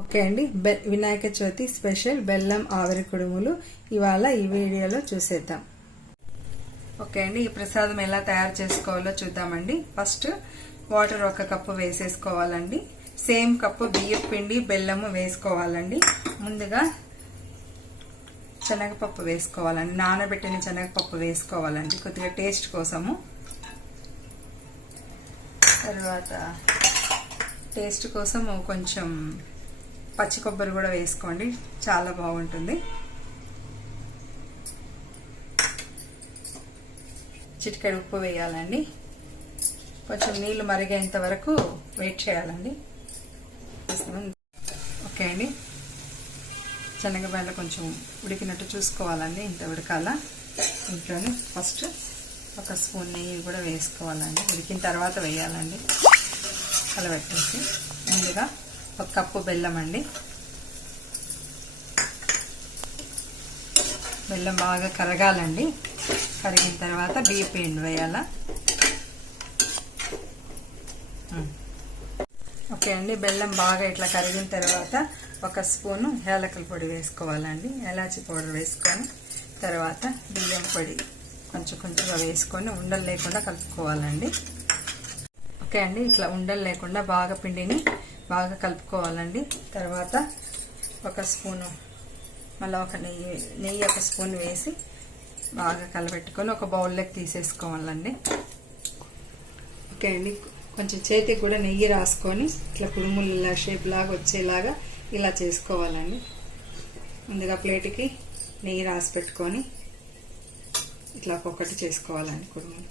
Okay అండి, Vinayaka Chavithi special బెల్లం ఆవిరి కుడుములు ఇవాళ ఈ వీడియోలో చూసేద్దాం. ఓకే అండి, ఈ ప్రసాదం ఎలా తయారు చేసుకోవాలో చూద్దామండి. ఫస్ట్ వాటర్ 1 కప్పు వేసేసుకోవాలండి. సేమ్ కప్పు బియ్యం పిండి బెల్లము వేసుకోవాలండి. ముందుగా శనగపప్పు వేసుకోవాలండి, నానబెట్టిన శనగపప్పు వేసుకోవాలండి కొద్దిగా టేస్ట్ కోసము. తర్వాత టేస్ట్ కోసం కొంచెం పచ్చి కొబ్బరి కూడా వేసుకోండి, చాలా బాగుంటుంది. చిటికెడు ఉప్పు వేయాలండి. కొంచెం నీళ్లు మరిగేంత వరకు వెయిట్ చేయాలండి. ఓకే అండి, శనగబెల్ల కొంచెం ఉడికినట్టు చూసుకోవాలండి. ఇంత ఉడకాల. ఇంట్లోనే ఫస్ట్ 1 స్పూన్ నెయ్యి కూడా వేసుకోవాలండి. ఉడికిన తర్వాత వేయాలండి. కలబెట్టేసి ముందుగా 1 కప్పు బెల్లం అండి. బెల్లం బాగా కరగాలండి. కరిగిన తర్వాత బియ్యం పిండి వేయాలా. ఓకే అండి, బెల్లం బాగా ఇట్లా కరిగిన తర్వాత 1 స్పూను యాలకుల పొడి వేసుకోవాలండి. ఎలాచి పౌడర్ వేసుకొని తర్వాత బియ్యం పొడి కొంచెం కొంచెంగా వేసుకొని ఉండలు లేకుండా కలుపుకోవాలండి. ఓకే అండి, ఇట్లా ఉండలు లేకుండా బాగా పిండిని బాగా కలుపుకోవాలండి. తర్వాత 1 స్పూను మళ్ళీ నెయ్యి 1 స్పూన్ వేసి బాగా కలబెట్టుకొని ఒక బౌల్లోకి తీసేసుకోవాలండి. ఓకే అండి, కొంచెం చేతికి కూడా నెయ్యి రాసుకొని ఇట్లా కుడుముల షేప్ లాగా వచ్చేలాగా ఇలా చేసుకోవాలండి. ముందుగా ప్లేట్కి నెయ్యి రాసి పెట్టుకొని ఇట్లా ఒక్కొక్కటి చేసుకోవాలండి కుడుములు.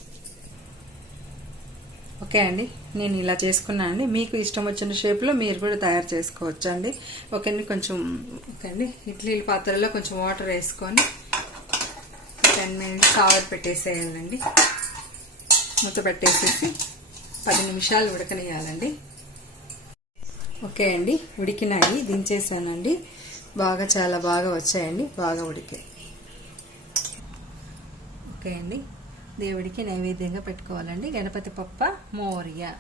ఓకే అండి, నేను ఇలా చేసుకున్నానండి. మీకు ఇష్టం వచ్చిన షేప్లో మీరు కూడా తయారు చేసుకోవచ్చు అండి. ఓకే అండి, ఓకే అండి, ఇడ్లీ పాత్రలో కొంచెం వాటర్ వేసుకొని 10 మినిట్స్ ఆవిరి పెట్టేసేయాలండి. మూత పెట్టేసేసి 10 నిమిషాలు ఉడకనియాలండి. ఓకే అండి, ఉడికినాయి, దించేసానండి. చాలా బాగా వచ్చాయండి, బాగా ఉడికాయి. ఓకే అండి, దేవుడికి నైవేద్యంగా పెట్టుకోవాలండి. గణపతి పప్ప మోరియా.